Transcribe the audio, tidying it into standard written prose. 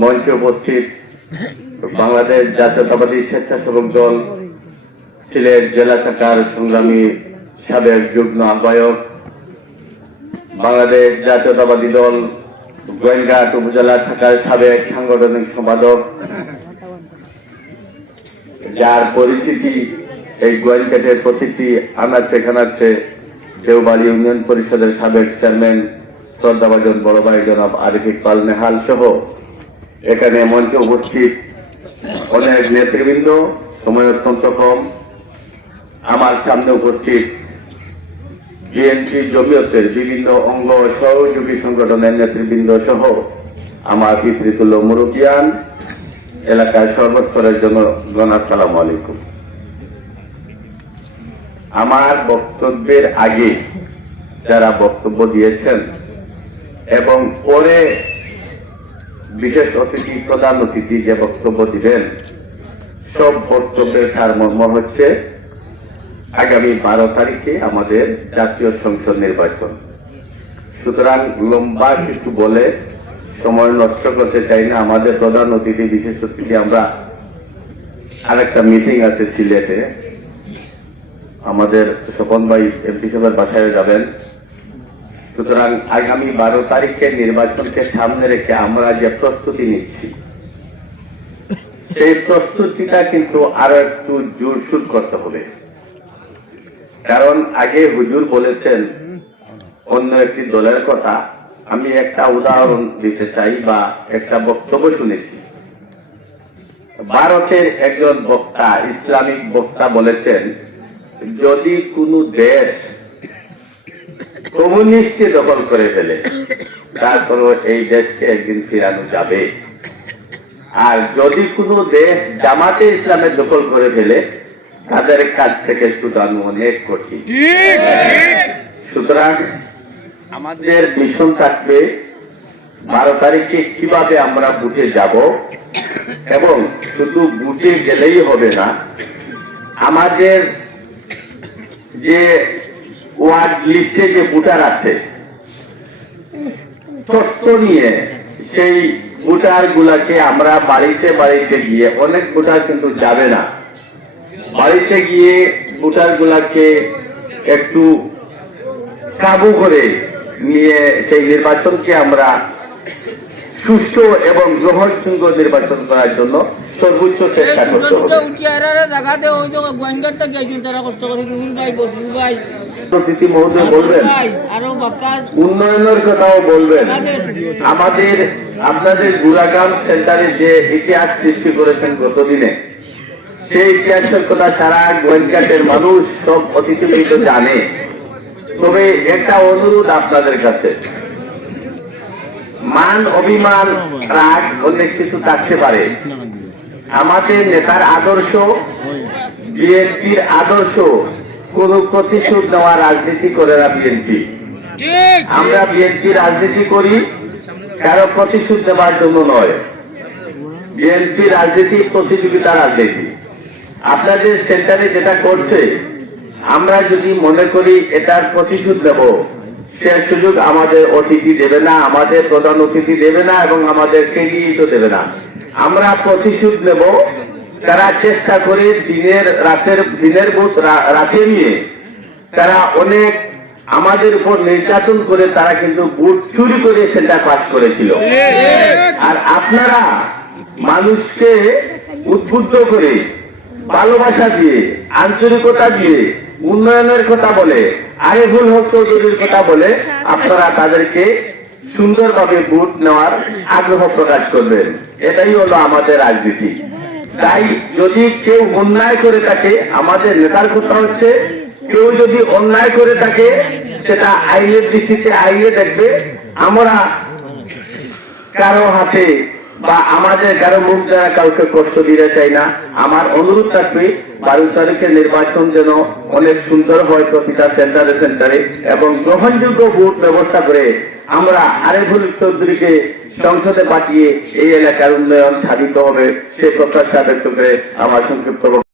মঞ্চে উপস্থিত বাংলাদেশ জাতীয়তাবাদী স্বেচ্ছাসেবক দল সিলেট জেলা শাখার সংগ্রামী সাবেক যুগ্ম আহ্বায়ক, বাংলাদেশ জাতীয়তাবাদী দল গোয়েন্দাঘাট উপজেলা শাখার সাবেক সাংগঠনিক সম্পাদক, যার পরিচিতি এই গোয়েন্দাঘাটের প্রতিটি আনাচে খানাচে দেওবাড়ি ইউনিয়ন পরিষদের সাবেক চেয়ারম্যান শ্রদ্ধাভাজন বড় ভাই জনাব আরিফ ইকবাল নেহাল সহ এখানে মঞ্চে উপস্থিত অনেক নেতৃবৃন্দ, সময় অত্যন্ত কম। আমার সামনে উপস্থিত বিএনপি জমিয়তের বিভিন্ন অঙ্গ সহযোগী সংগঠনের নেতৃবৃন্দ সহ আমার পিতৃতুল্য মুরব্বিয়ান, এলাকার সর্বস্তরের জনগণ, আসসালামু আলাইকুম। আমার বক্তব্যের আগে যারা বক্তব্য দিয়েছেন এবং পরে বিশেষ অতিথি প্রধান অতিথি যে বক্তব্য দিবেন, সব বক্তব্যের সারমর্ম হচ্ছে আগামী 12 তারিখে আমাদের জাতীয় সংসদ নির্বাচন। সুতরাং লম্বা কিছু বলে সময় নষ্ট করতে চাই না। আমাদের প্রধান অতিথি বিশেষ অতিথি, আমরা আরেকটা মিটিং আছে সিলেটে, আমাদের স্বপন ভাই এমপি সাহেবের বাসায় যাবেন। সুতরাং আগামী 12 তারিখের নির্বাচনকে সামনে রেখে আমরা যে প্রস্তুতি নিচ্ছি, সেই প্রস্তুতিটা কিন্তু আরো একটু জোরসোর করতে হবে। কারণ আগে হুজুর বলেছেন অন্য একটি দলের কথা, আমি একটা উদাহরণ দিতে চাই বা একটা বক্তব্য শুনেছি। ভারতের একজন বক্তা, ইসলামিক বক্তা বলেছেন, যদি কোনো দেশ কমিউনিস্টকে দখল করে ফেলে তারপরে এই দেশকে একদিন ফিরানো যাবে, আর যদি কোনো দেশ জামাতে ইসলামের দখল করে ফেলে তাদের কাছ থেকে ছুটানো অনেক কঠিন। সুতরাং আমাদের মিশন থাকবে 12 তারিখে কিভাবে আমরা বুথে যাব, এবং শুধু বুথে গেলেই হবে না, আমাদের যে ওয়ার্ড লিস্টে যে ভোটার আছে তথ্য নিয়ে সেই ভোটার গুলাকে আমরা বাড়িতে বাড়িতে গিয়ে, অনেক ভোটার কিন্তু যাবে না, বাড়িতে গিয়ে ভোটার গুলাকে একটু কাবু করে নিয়ে সেই নির্বাচনকে আমরা সুষ্ঠু এবং গ্রহণযোগ্য নির্বাচন করার জন্য সর্বোচ্চ চেষ্টা করতে হবে। অতিথি মহোদয় বলবেন, উন্নয়নের কথাও বলবেন, আমাদের আপনাদের গুড়াগাম সেন্টারে যে ইতিহাস সৃষ্টি করেছেন গতদিনে, সেই ইতিহাসের কথা সারা গোয়েন্দাঘাটের মানুষ সব অতিথিবৃন্দ জানে। তবে একটা অনুরোধ আপনাদের কাছে, মান অভিমান রাগ অনেক কিছু থাকতে পারে, আমাদের নেতার আদর্শ, বিএনপির আদর্শ কোন প্রতিশোধ নেওয়া রাজনীতি করে না বিএনপি। আমরা বিএনপি রাজনীতি করি কারো প্রতিশোধ নেওয়ার জন্য নয়। বিএনপি রাজনীতি প্রতিযোগিতা রাজনীতি। আপনাদের সেন্টারে যেটা করছে, আমরা যদি মনে করি এটার প্রতিশোধ নেব, সে সুযোগ আমাদের অতিথি দেবে না, আমাদের প্রধান অতিথি দেবে না, এবং আমাদের ক্যান্ডিডেটও দেবে না। আমরা প্রতিশোধ নেব, তারা চেষ্টা করে দিনের ভোট রাতে নিয়ে তারা অনেক আমাদের উপর নির্যাতন করে তারা কিন্তু ভোট চুরি করে সেটা পাস করেছিল। আর আপনারা মানুষকে উদ্বুদ্ধ করে, ভালোবাসা দিয়ে, আন্তরিকতা দিয়ে, উন্নয়নের কথা বলে, আরিফুল হক চৌধুরীর কথা বলে আপনারা তাদেরকে সুন্দরভাবে ভোট নেওয়ার আগ্রহ প্রকাশ করবেন। এটাই হলো আমাদের রাজনীতি। তাই যদি কেউ অন্যায় করে থাকে, আমাদের নেতার কথা হচ্ছে, কেউ যদি অন্যায় করে থাকে সেটা আইনের দৃষ্টিতে আইনে দেখবে। আমরা কারো হাতে বা আমাদের কারো মুখ দ্বারা কাউকে কষ্ট দিতে চাই না। আমার অনুরোধ থাকবে 12 তারিখের নির্বাচন যেন অনেক সুন্দর হয় প্রতিটা সেন্টারে, এবং গ্রহণযোগ্য ভোট ব্যবস্থা করে আমরা আরিফুল চৌধুরীকে সংসদে পাঠিয়ে এই এলাকার উন্নয়ন সাধিত হবে, সে প্রত্যাশা ব্যক্ত করে আমার সংক্ষিপ্ত